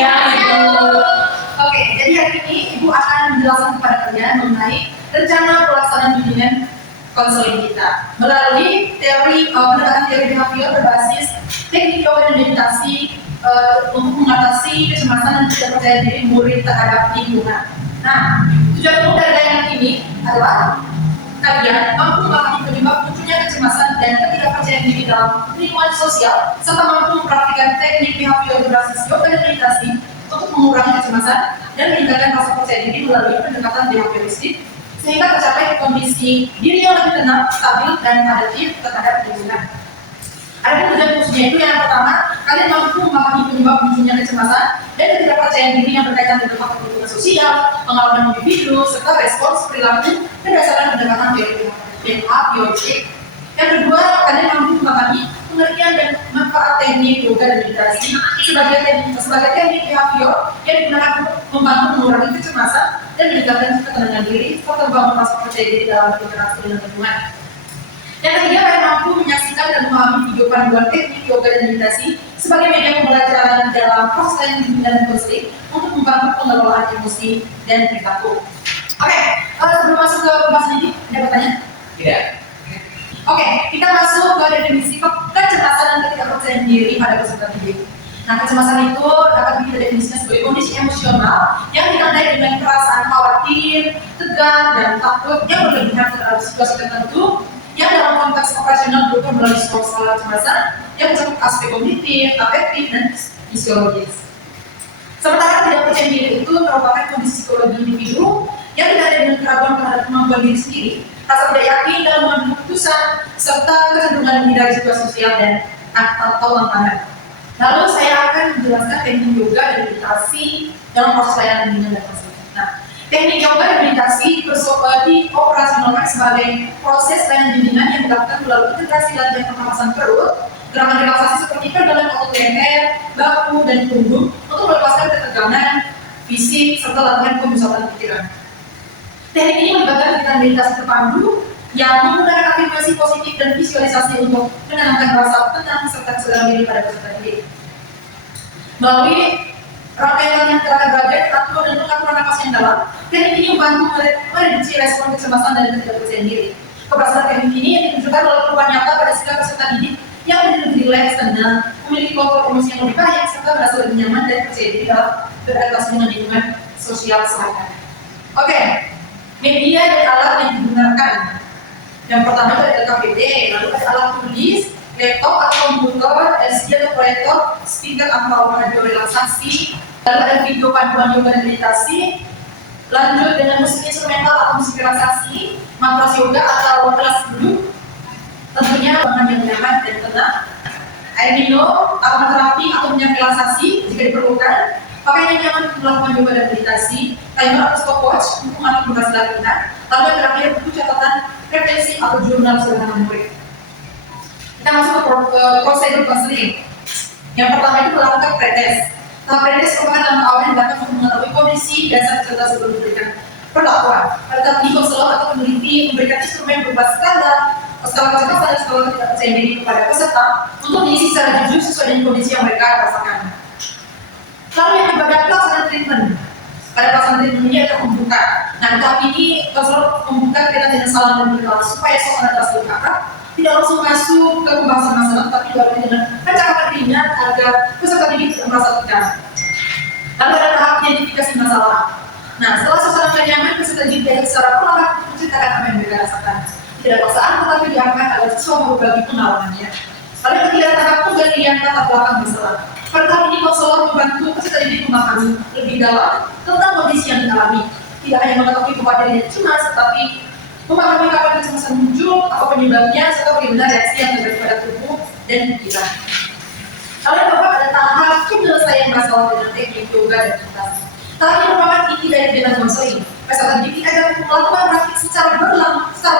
Siang Ibu. Oke, jadi hari ini Ibu akan menjelaskan kepada kalian mengenai rencana pelaksanaan bimbingan konseling kita melalui pendekatan teori behavior berbasis teknik yoga dan meditasi untuk mengatasi kecemasan dan tidak percaya diri murid terhadap lingkungan. Nah, tujuan umum dari tayangan ini adalah kalian mampu memahami penyebab munculnya kecemasan dan ketidakpercayaan diri dalam lingkungan sosial, serta mampu mempraktikkan teknik behavior berbasis yoga dan meditasi untuk mengurangi kecemasan dan meningkatkan rasa percaya diri melalui pendekatan behavioristik, sehingga tercapai kondisi diri yang lebih tenang, stabil, dan adaptif terhadap lingkungan. Ada tujuan khususnya itu yang pertama, kalian mampu memahami penyebab munculnya kecemasan dan ketidakpercayaan diri yang berkaitan dengan faktor lingkungan sosial, pengalaman individu, serta respons perilaku berdasarkan pendekatan behavioristik. Yang kedua, kalian mampu memahami pengertian dan manfaat teknik yoga dan meditasi sebagai teknik behavior yang digunakan untuk membantu mengurangi kecemasan dan meningkatkan ketenangan diri serta membangun rasa percaya diri dalam berinteraksi dengan lingkungan. Yang ketiga, kalian mampu menyaksikan dan memahami video panduan teknik yoga dan meditasi sebagai media pembelajaran dalam proses bimbingan dan konseling untuk membantu pengelolaan emosi dan perilaku. Oke, sebelum masuk ke pembahasan ini, ada pertanyaan? Tidak. Oke, kita masuk ke definisi kecemasan dan ketidakpercayaan diri pada peserta didik. Nah, kecemasan itu dapat kita definisikan sebagai kondisi emosional yang ditandai dengan perasaan khawatir, tegang, dan takut yang berlebihan terhadap situasi tertentu yang dalam konteks operasional berupa melalui skala kecemasan yang mencakup aspek kognitif, afektif, dan fisiologis. Sementara ketidakpercayaan diri itu merupakan kondisi psikologi individu yang ditandai dengan keraguan terhadap kemampuan diri sendiri, rasa tidak yakin dalam mengambil keputusan, serta kecenderungan menghindari situasi sosial dan atau tantangan. Lalu saya akan menjelaskan teknik yoga dan meditasi dalam proses layanan bimbingan dan konseling. Nah, teknik yoga dan meditasi dioperasionalkan sebagai proses layanan bimbingan yang dilakukan melalui integrasi latihan pernapasan perut, gerakan relaksasi seperti peregangan otot leher, bahu, dan punggung untuk melepaskan ketegangan fisik serta latihan pemusatan pikiran. Teknik ini melibatkan kegiatan meditasi terpandu yang menggunakan afirmasi positif dan visualisasi untuk menanamkan rasa tenang serta kesadaran diri pada peserta didik. Melalui rangkaian yang teratur, teratur, dan pengaturan napas yang dalam, teknik ini membantu mereduksi respon kecemasan dan ketidakpercayaan diri. Keberhasilan teknik ini ditunjukkan oleh perubahan nyata pada sikap peserta didik yang lebih rileks, tenang, memiliki kontrol emosi yang lebih baik, serta merasa lebih nyaman dan percaya diri dalam beradaptasi dengan lingkungan sosial sehari-hari. Oke, media dan alat yang digunakan. Yang pertama itu ada KBD, lalu ada alat tulis, laptop atau komputer, LCD atau proyektor, speaker atau radio relaksasi, lalu ada video panduan yoga dan meditasi, lanjut dengan musik instrumental atau musik relaksasi, mantras yoga atau kelas duduk, tentunya ruangan yang nyaman dan tenang, air minum, aromaterapi atau minyak relaksasi jika diperlukan, pakaian yang nyaman untuk melakukan yoga dan meditasi, timer atau stopwatch untuk mengatur durasi latihan, lalu yang terakhir buku catatan, referensi atau jurnal sederhana murid. Kita masuk ke prosedur konseling. Yang pertama itu melakukan pretest. Tahap pretest merupakan langkah awal yang dapat untuk mengetahui kondisi dasar peserta sebelum memberikan perlakuan. Pada tahap ini konselor atau peneliti memberikan instrumen berupa skala kecemasan dan skala ketidakpercayaan diri kepada peserta untuk diisi secara jujur sesuai dengan kondisi yang mereka rasakan. Lalu yang kedua adalah pelaksanaan treatment. Pada pelaksanaan treatment ini ada membuka. Nah, tahap ini konselor membuka kaitan dengan salam dan berkenalan supaya suasana terasa lebih akrab, tidak langsung masuk ke pembahasan masalah, tapi diawali dengan percakapan ringan agar peserta didik tidak merasa tegang. Lalu ada tahap identifikasi masalah. Nah, setelah suasana nyaman, peserta didik diajak secara perlahan menceritakan apa yang mereka rasakan. Tidak ada paksaan, tetapi diarahkan agar siswa berbagi pengalamannya. Lalu yang ketiga, tahap penggalian latar belakang masalah. Pada tahap ini, konselor membantu peserta didik memahami lebih dalam tentang kondisi yang dialami. Tidak hanya mengetahui kepadanya cemas, tetapi memahami kapan kecemasan muncul, apa penyebabnya, serta bagaimana reaksi yang terjadi pada tubuh dan pikiran. Lalu yang keempat ada tahap penyelesaian masalah dengan teknik yoga dan meditasi. Tahap ini merupakan inti dari kegiatan konseling. Peserta didik agar melakukan praktik secara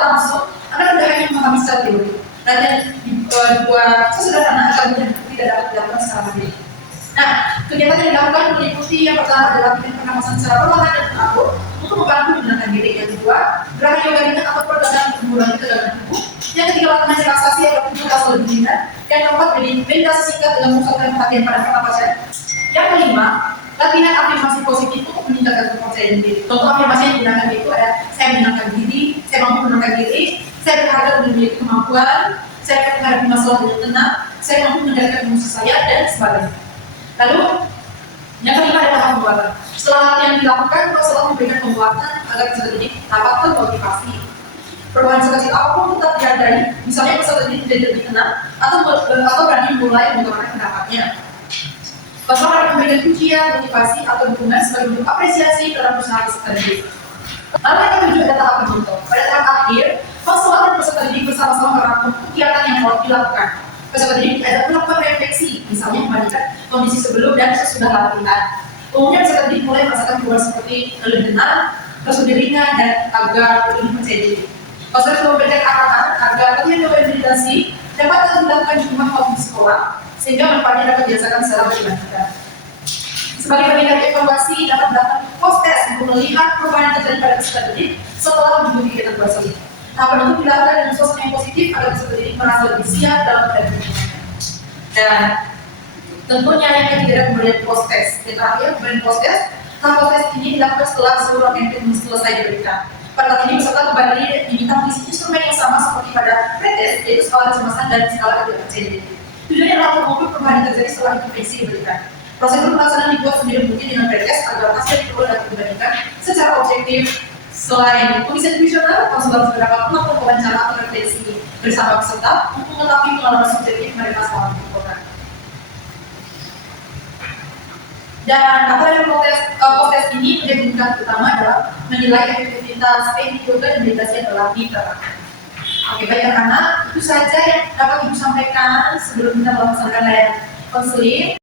langsung agar tidak hanya memahami secara teori. Latihan dibuat sesederhana agar tidak dapat dilakukan secara mandiri. Nah, kegiatan yang dilakukan meliputi yang pertama adalah latihan pernapasan secara perlahan dan teratur untuk membantu menenangkan diri. Yang kedua, gerakan yoga ringan atau peregangan untuk mengurangi ketegangan tubuh. Yang ketiga, latihan relaksasi agar tubuh terasa lebih ringan. Yang keempat, meditasi singkat dengan memusatkan perhatian pada pernapasan. Yang kelima, Latihan afirmasi positif untuk meningkatkan kepercayaan diri. Contoh afirmasi yang digunakan itu ada, saya menyenangkan diri, saya mampu menenangkan diri, saya berharga dan memiliki kemampuan, saya akan menghadapi masalah dengan tenang, saya mampu mengendalikan emosi saya, dan sebagainya. Lalu, yang kelima adalah pembuatan. Setelah latihan dilakukan, Rasulullah memberikan pembuatan agar peserta didik dapat termotivasi. Perubahan sekecil apapun tetap dihargai, misalnya peserta didik menjadi lebih tenang atau berani mulai mengutarakan pendapatnya. Rasulullah akan memberikan pujian, motivasi, atau dukungan sebagai bentuk apresiasi dalam usaha peserta didik. Lalu yang ketujuh ada tahap penutup. Pada tahap akhir, Rasulullah dan peserta didik bersama-sama merangkum kegiatan yang telah dilakukan. Peserta didik ada melakukan refleksi, misalnya membandingkan kondisi sebelum dan sesudah latihan. Umumnya peserta didik mulai merasakan perubahan seperti lebih tenang, terus lebih ringan, dan agar lebih percaya diri. Rasulullah memberikan arahan agar latihan meditasi dapat dilakukan di rumah maupun di sekolah, sehingga manfaatnya dapat dirasakan secara berkelanjutan. Sebagai bagian dari evaluasi, dapat melakukan post-test untuk melihat perubahan yang terjadi pada peserta didik setelah mengikuti kegiatan puasa ini. Tahapan itu dilakukan dengan suasana yang positif agar peserta didik merasa lebih siap dalam menghadapi lingkungannya. Dan tentunya yang ketiga adalah pemberian post-test. Yang terakhir, pemberian post-test. Tahap post-test ini dilakukan setelah seluruh rangkaian selesai diberikan. Pada tahap ini peserta kembali diminta mengisi instrumen yang sama seperti pada pretest, yaitu skala kecemasan dan skala ketidakpercayaan diri. Tujuannya adalah mengukur perubahan yang terjadi setelah intervensi diberikan. Prosedur pelaksanaan dibuat sendiri mungkin dengan pretest agar hasil perlu dapat dibandingkan secara objektif. Selain kondisi divisional, konselor juga dapat melakukan wawancara atau refleksi bersama peserta untuk mengetahui pengalaman subjektif mereka selama melakukan. Dan apa yang post-test ini menjadi tingkat utama adalah menilai efektivitas teknik yoga dan meditasi yang telah diterapkan. Oke, baik anak-anak, itu saja yang dapat Ibu sampaikan sebelum kita melaksanakan layanan konseling.